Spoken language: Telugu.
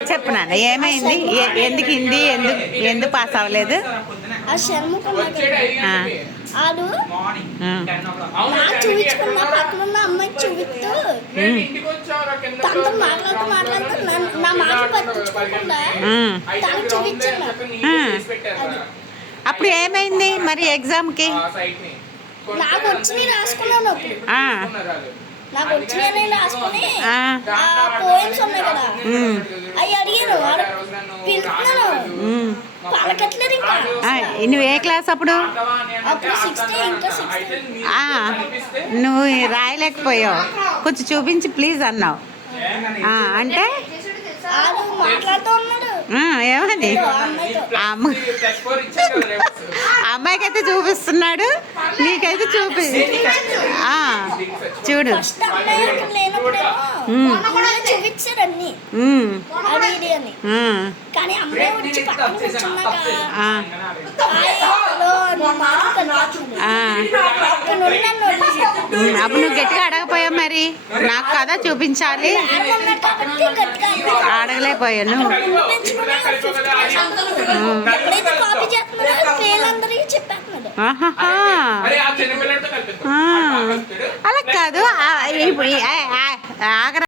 చెప్పు నాన్న, ఏమైంది? ఎందుకు హిందీ ఎందుకు పాస్ అవ్వలేదు? చూపించుకున్న పక్కన అమ్మాయికి చూపిస్తూ తనతో మాట్లాడుతూ నా మాటలు పట్టించుకోకుండా తనకు చూపించాను. అప్పుడు ఏమైంది మరి ఎగ్జామ్కి? నాకు వచ్చి రాసుకున్నాను. నాకు వచ్చిన రాసుకుని పోయిమ్స్ ఉన్నాయి కదా అవి అడిగాను. పిలుస్తున్నాను, పలకట్లేదు. ఇంకా నువ్వు ఏ క్లాస్ అప్పుడు? అప్పుడు 6th, ఇంకా 6th. నువ్వు రాయలేకపోయావు, కొంచెం చూపించి ప్లీజ్ అన్నావు. అంటే మాట్లాడుతూ ఉన్నాడు. ఏమని? అమ్మాయికైతే చూపిస్తున్నాడు, నీకైతే చూడు. చూపించారు అన్ని అది అని. కానీ అమ్మాయి వచ్చి పక్కన కూర్చున్నాక అప్పుడు నువ్వు గట్టిగా అడగపోయావు మరి, నాకు కదా చూపించాలి అడగలేకపోయాను. అలా కాదు.